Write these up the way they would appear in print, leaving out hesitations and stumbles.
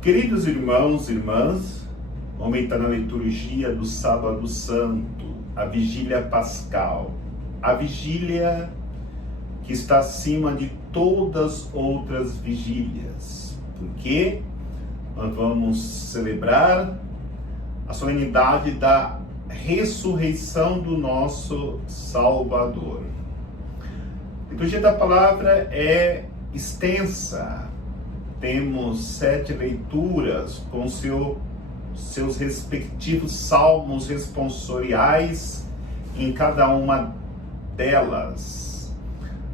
Queridos irmãos e irmãs, vamos entrar na liturgia do Sábado Santo, a Vigília Pascal, a vigília que está acima de todas as outras vigílias, porque nós vamos celebrar a solenidade da ressurreição do nosso Salvador. A liturgia da palavra é extensa. Temos 7 leituras com seus respectivos salmos responsoriais em cada uma delas.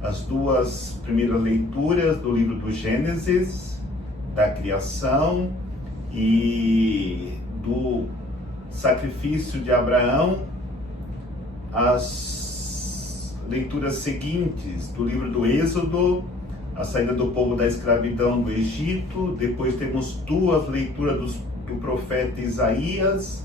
As 2 primeiras leituras do livro do Gênesis, da criação e do sacrifício de Abraão. As leituras seguintes do livro do Êxodo, a saída do povo da escravidão do Egito. Depois temos 2 leituras do profeta Isaías,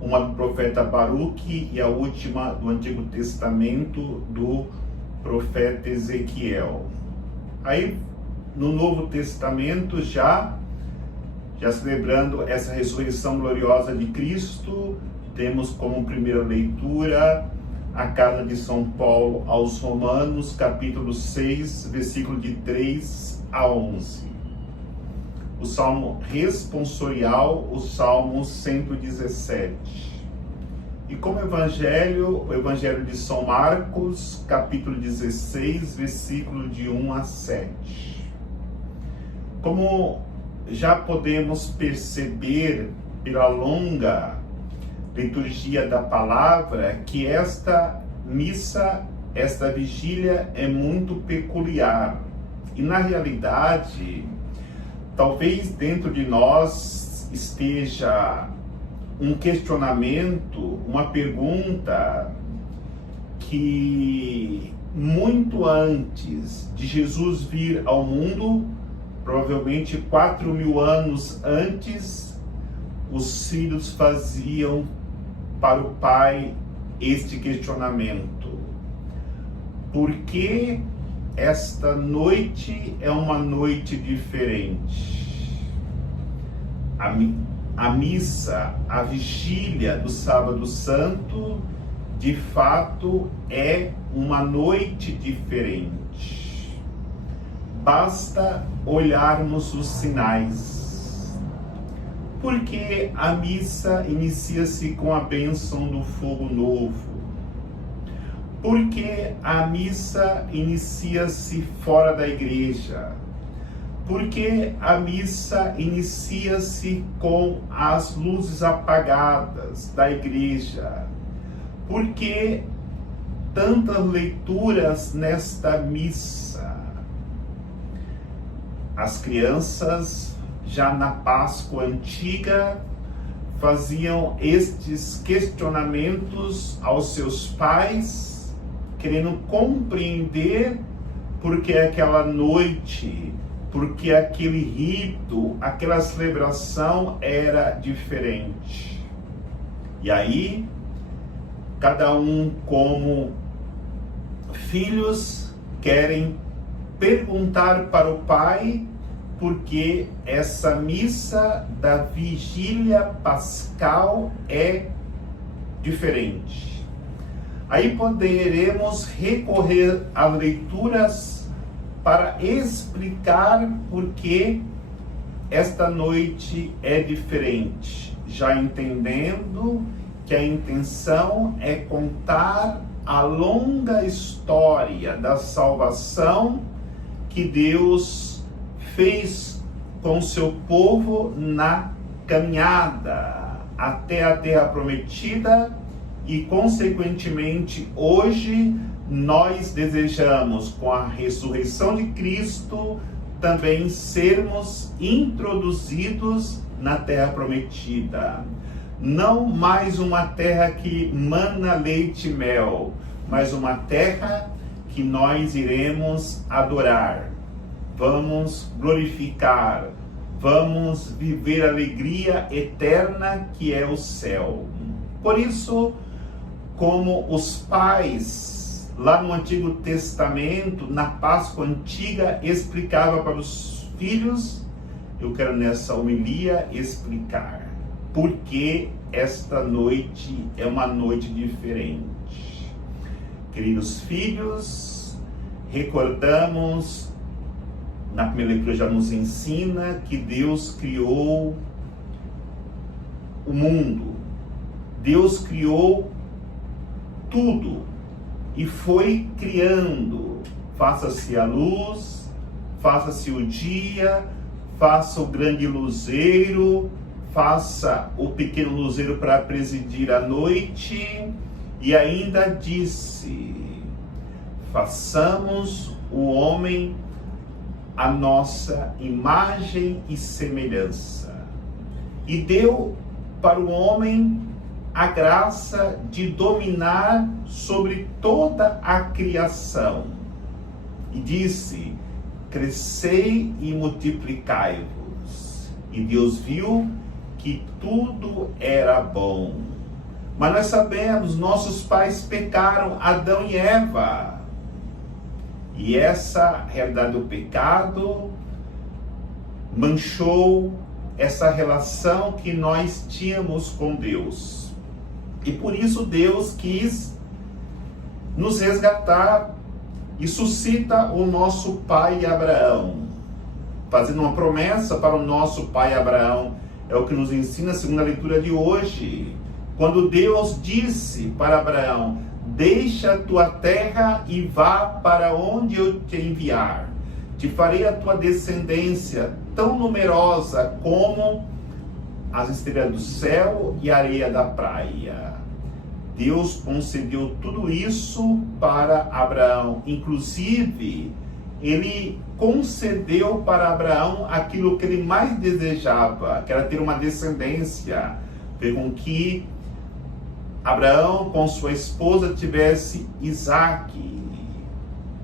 uma do profeta Baruque e a última do Antigo Testamento do profeta Ezequiel. Aí no Novo Testamento já celebrando essa ressurreição gloriosa de Cristo, temos como primeira leitura a carta de São Paulo aos Romanos, capítulo 6, versículo de 3 a 11. O salmo responsorial, o salmo 117. E como evangelho, o evangelho de São Marcos, capítulo 16, versículo de 1 a 7. Como já podemos perceber pela longa liturgia da palavra, que esta missa, esta vigília é muito peculiar. E na realidade, talvez dentro de nós esteja um questionamento, uma pergunta que muito antes de Jesus vir ao mundo, provavelmente 4.000 anos antes, os filhos faziam para o pai este questionamento: por que esta noite é uma noite diferente? A missa, a vigília do Sábado Santo, de fato é uma noite diferente. Basta olharmos os sinais. Porque a missa inicia-se com a bênção do fogo novo? Porque a missa inicia-se fora da igreja? Porque a missa inicia-se com as luzes apagadas da igreja? Porque tantas leituras nesta missa? As crianças, já na Páscoa antiga, faziam estes questionamentos aos seus pais, querendo compreender por que aquela noite, porque aquele rito, aquela celebração era diferente. E aí, cada um como filhos querem perguntar para o pai porque essa missa da vigília pascal é diferente. Aí poderemos recorrer a leituras para explicar por que esta noite é diferente, já entendendo que a intenção é contar a longa história da salvação que Deus fez com seu povo na caminhada até a terra prometida, e consequentemente hoje nós desejamos, com a ressurreição de Cristo, também sermos introduzidos na terra prometida. Não mais uma terra que mana leite e mel, mas uma terra que nós iremos adorar. Vamos glorificar, vamos viver a alegria eterna que é o céu. Por isso, como os pais lá no Antigo Testamento, na Páscoa antiga, explicava para os filhos, eu quero nessa homilia explicar por que esta noite é uma noite diferente. Queridos filhos, recordamos, na primeira leitura já nos ensina que Deus criou o mundo, Deus criou tudo e foi criando. Faça-se a luz, faça-se o dia, faça o grande luzeiro, faça o pequeno luzeiro para presidir a noite, e ainda disse: façamos o homem a nossa imagem e semelhança. E deu para o homem a graça de dominar sobre toda a criação. E disse: crescei e multiplicai-vos. E Deus viu que tudo era bom. Mas nós sabemos, nossos pais pecaram, Adão e Eva. E essa realidade do pecado manchou essa relação que nós tínhamos com Deus. E por isso Deus quis nos resgatar e suscita o nosso pai Abraão, fazendo uma promessa para o nosso pai Abraão. É o que nos ensina a segunda leitura de hoje, quando Deus disse para Abraão: deixa a tua terra e vá para onde eu te enviar. Te farei a tua descendência tão numerosa como as estrelas do céu e a areia da praia. Deus concedeu tudo isso para Abraão. Inclusive, ele concedeu para Abraão aquilo que ele mais desejava, que era ter uma descendência. Fez com que Abraão, com sua esposa, tivesse Isaque.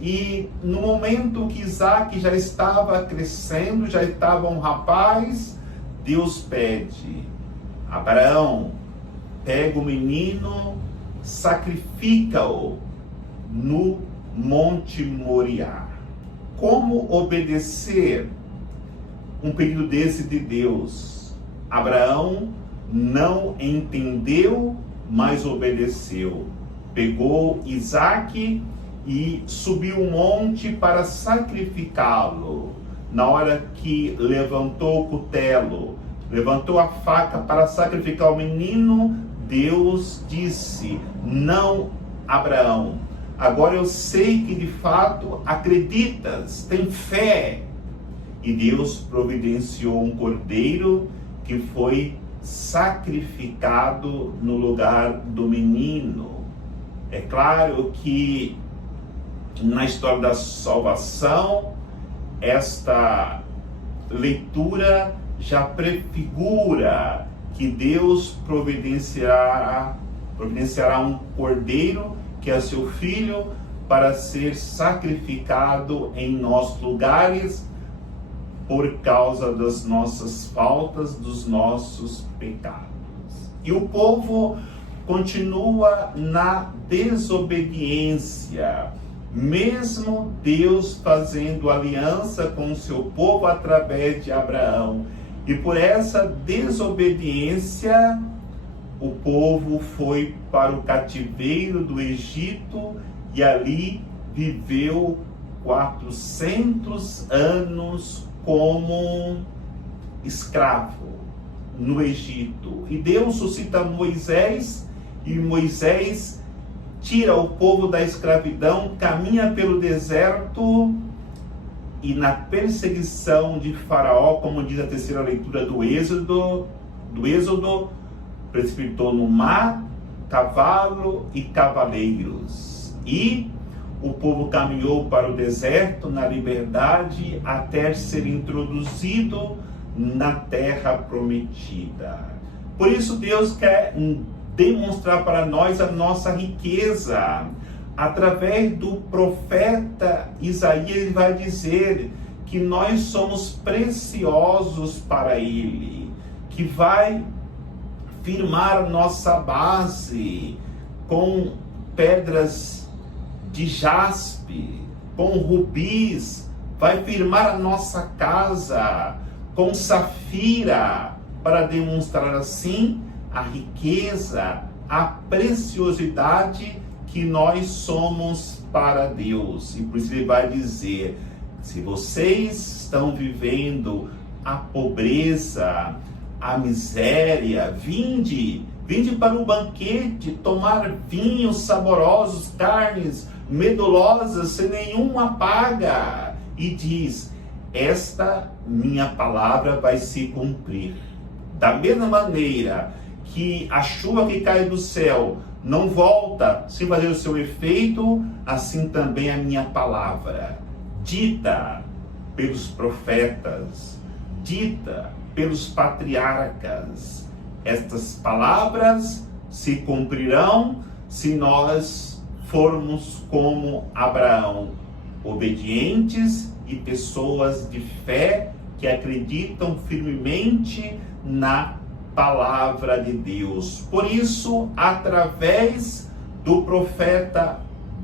E no momento que Isaque já estava crescendo, já estava um rapaz, Deus pede: Abraão, pega o menino, sacrifica-o no Monte Moriá. Como obedecer um pedido desse de Deus? Abraão não entendeu, mas obedeceu. Pegou Isaque e subiu o monte para sacrificá-lo. Na hora que levantou o cutelo, levantou a faca para sacrificar o menino, Deus disse: não, Abraão, agora eu sei que de fato acreditas, tem fé. E Deus providenciou um cordeiro que foi sacrificado no lugar do menino. É claro que na história da salvação, esta leitura já prefigura que Deus providenciará um cordeiro, que é seu filho, para ser sacrificado em nossos lugares por causa das nossas faltas, dos nossos pecados. E o povo continua na desobediência, mesmo Deus fazendo aliança com o seu povo através de Abraão. E por essa desobediência, o povo foi para o cativeiro do Egito e ali viveu 400 anos como escravo no Egito. E Deus suscita Moisés, e Moisés tira o povo da escravidão, caminha pelo deserto, e na perseguição de Faraó, como diz a terceira leitura do Êxodo, precipitou no mar cavalo e cavaleiros. E o povo caminhou para o deserto na liberdade até ser introduzido na terra prometida. Por isso Deus quer demonstrar para nós a nossa riqueza. Através do profeta Isaías, ele vai dizer que nós somos preciosos para ele, que vai firmar nossa base com pedras de jaspe, com rubis, vai firmar a nossa casa com safira, para demonstrar assim a riqueza, a preciosidade que nós somos para Deus. E por isso ele vai dizer: se vocês estão vivendo a pobreza, a miséria, vinde para o banquete, tomar vinhos saborosos, carnes medulosas, sem nenhuma paga. E diz: esta minha palavra vai se cumprir. Da mesma maneira que a chuva que cai do céu não volta sem fazer o seu efeito, assim também a minha palavra, dita pelos profetas, dita pelos patriarcas, estas palavras se cumprirão se nós formos como Abraão, obedientes e pessoas de fé que acreditam firmemente na palavra de Deus. Por isso, através do profeta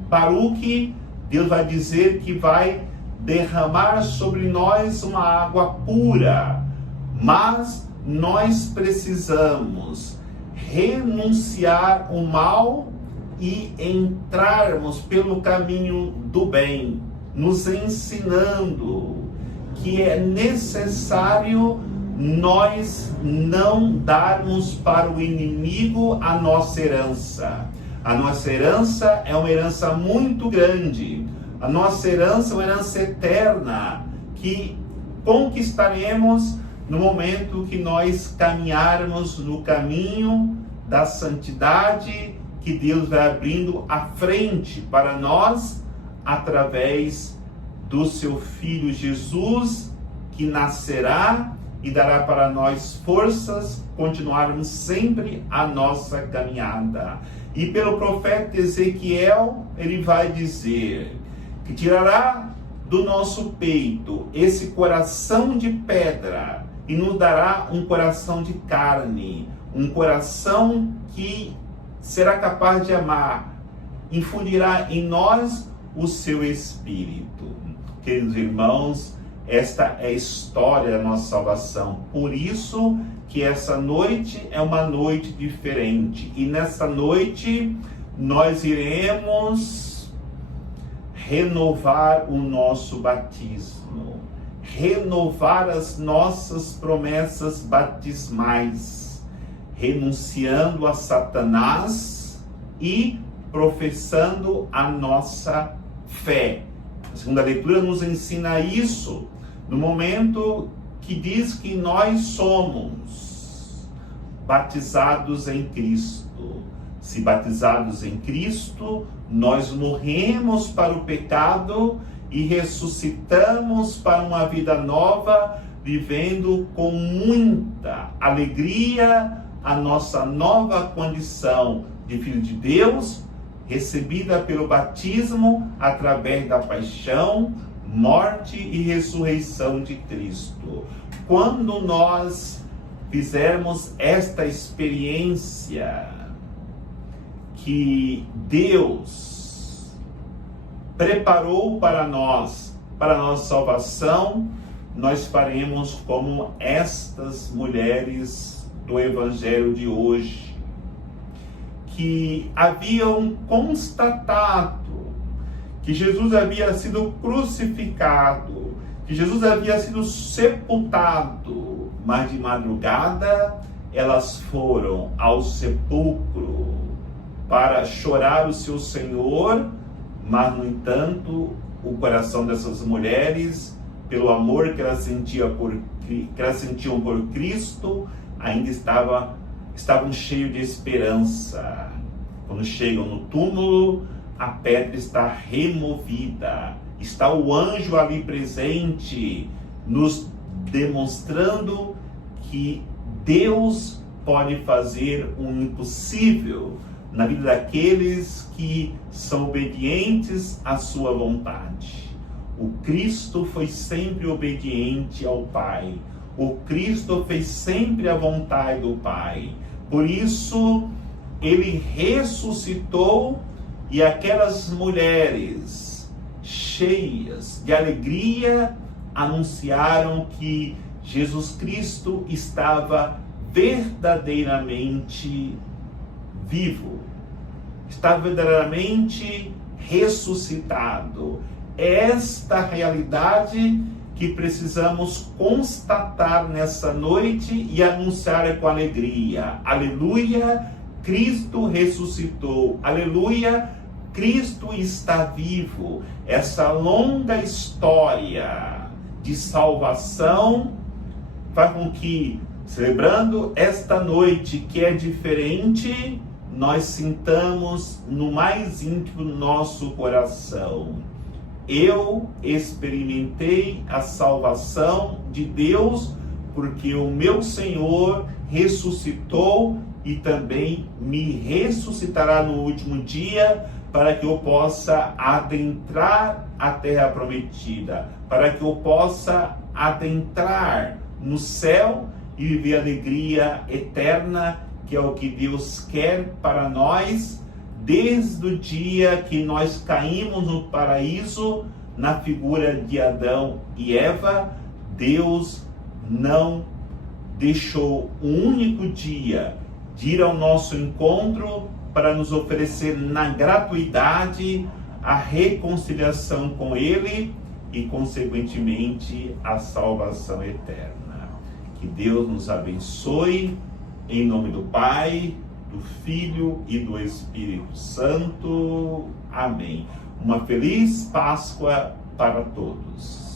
Baruque, Deus vai dizer que vai derramar sobre nós uma água pura, mas nós precisamos renunciar o mal e entrarmos pelo caminho do bem, nos ensinando que é necessário nós não darmos para o inimigo a nossa herança. A nossa herança é uma herança muito grande. A nossa herança é uma herança eterna que conquistaremos no momento que nós caminharmos no caminho da santidade que Deus vai abrindo à frente para nós através do seu Filho Jesus, que nascerá e dará para nós forças, continuarmos sempre a nossa caminhada. E pelo profeta Ezequiel, ele vai dizer que tirará do nosso peito esse coração de pedra e nos dará um coração de carne, um coração que será capaz de amar, infundirá em nós o seu Espírito. Queridos irmãos, esta é a história da nossa salvação. Por isso que essa noite é uma noite diferente. E nessa noite nós iremos renovar o nosso batismo, renovar as nossas promessas batismais, renunciando a Satanás e professando a nossa fé. A segunda leitura nos ensina isso no momento que diz que nós somos batizados em Cristo. Se batizados em Cristo, nós morremos para o pecado e ressuscitamos para uma vida nova, vivendo com muita alegria a nossa nova condição de filho de Deus, recebida pelo batismo através da paixão, morte e ressurreição de Cristo. Quando nós fizermos esta experiência que Deus preparou para nós, para a nossa salvação, nós faremos como estas mulheres do Evangelho de hoje, que haviam constatado que Jesus havia sido crucificado, que Jesus havia sido sepultado, mas de madrugada elas foram ao sepulcro para chorar o seu Senhor, mas no entanto o coração dessas mulheres, pelo amor que elas sentiam por Cristo, ainda estavam cheios de esperança. Quando chegam no túmulo, a pedra está removida, está o anjo ali presente, nos demonstrando que Deus pode fazer o impossível na vida daqueles que são obedientes à sua vontade. O Cristo foi sempre obediente ao Pai. O Cristo fez sempre a vontade do Pai. Por isso, ele ressuscitou e aquelas mulheres cheias de alegria anunciaram que Jesus Cristo estava verdadeiramente vivo, estava verdadeiramente ressuscitado. Esta realidade que precisamos constatar nessa noite e anunciar com alegria. Aleluia, Cristo ressuscitou. Aleluia, Cristo está vivo. Essa longa história de salvação faz com que, celebrando esta noite que é diferente, nós sintamos no mais íntimo do nosso coração: eu experimentei a salvação de Deus, porque o meu Senhor ressuscitou e também me ressuscitará no último dia, para que eu possa adentrar a terra prometida, para que eu possa adentrar no céu e viver a alegria eterna, que é o que Deus quer para nós, desde o dia que nós caímos no paraíso, na figura de Adão e Eva. Deus não deixou um único dia de ir ao nosso encontro para nos oferecer na gratuidade a reconciliação com Ele e, consequentemente, a salvação eterna. Que Deus nos abençoe, em nome do Pai, do Filho e do Espírito Santo. Amém. Uma feliz Páscoa para todos.